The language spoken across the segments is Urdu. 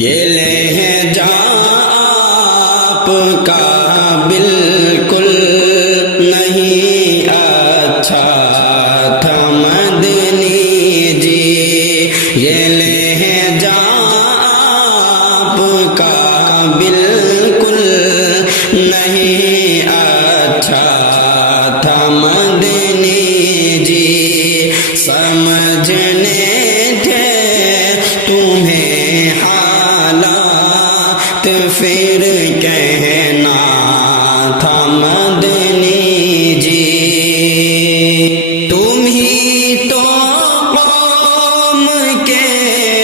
یہ لہجہ آپ کا بالکل نہیں اچھا تھا مدنی جی، یہ لہجہ آپ کا بالکل نہیں اچھا تھا مدنی جی، سمجھنے تھے تمہیں حالات پھر کہنا تھا مدنی جی، تم ہی تو قوم کے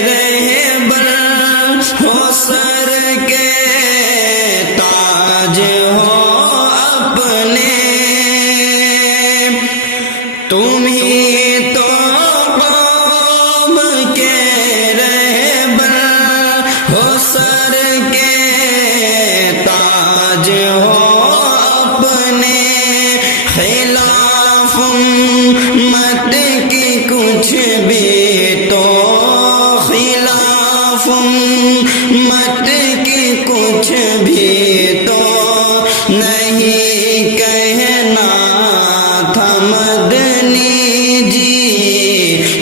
رہبر ہو، سر کے تاج ہو اپنے، تم ہی تو قوم کے رہبر ہو، سر کے تاج ہو اپنے، خلاف امت کی کچھ بھی تو، خلاف امت کی کچھ بھی تو نہیں کہنا تھا مدنی جی،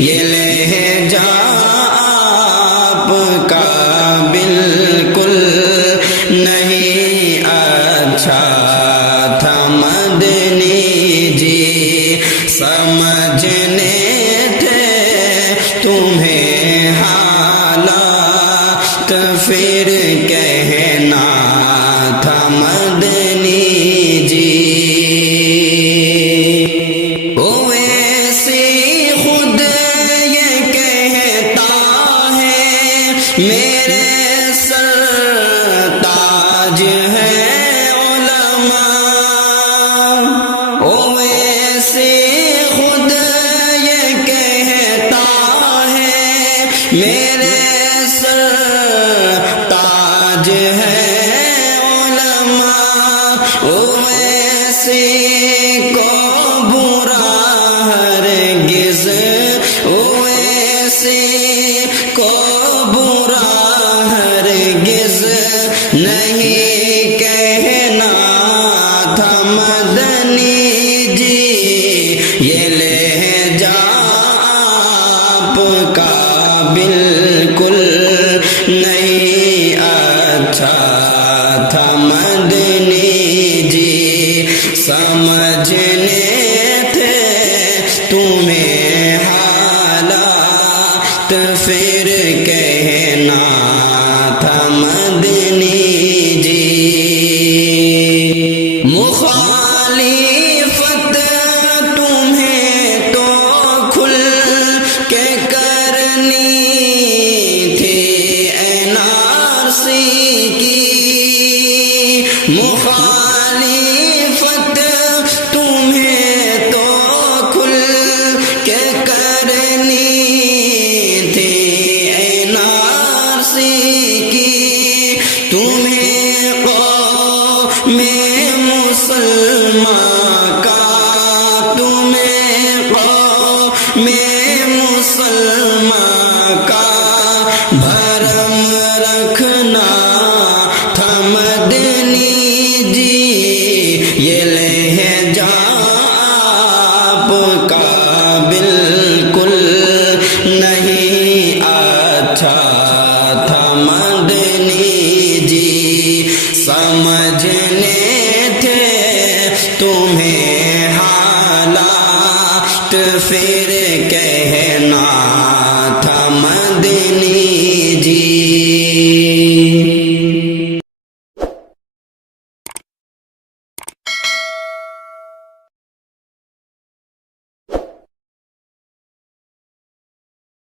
یہ لہجہ آپ کا بالکل نہیں اچھا تھا مدنی جی، سمجھنے تھے تمہیں حالات پھر کہنا تھا مدنی جی، اویسی خود یہ کہتا ہے میرے سر تاج ہے علماء، اویسی خود یہ کہتا ہے میرے سر تاج ہے علماء، اویسی کو برا ہرگز، اویسی کو برا ہرگز نہیں کہنا تھا مدنی جی، یہ لہجہ آپ کا بالکل نہیں اچھا تھا مدنی جی، سمجھنے تھے تمہیں حالات پھر کہنا تھا مدنی جی، مخالفت تمہیں تو کھل کے کرنی تھی این آر سی کی، مخالفت تمہیں تو کھل کے کرنی تھی این آر سی کی، تمہیں قوم مسلمان کا، تمہیں قوم مسلمان کا بھرم رکھنا تھا مدنی جی، یہ لہجہ آپ کا بالکل نہیں اچھا تھا مدنی جی، سمجھنے تمہیں حالات پھر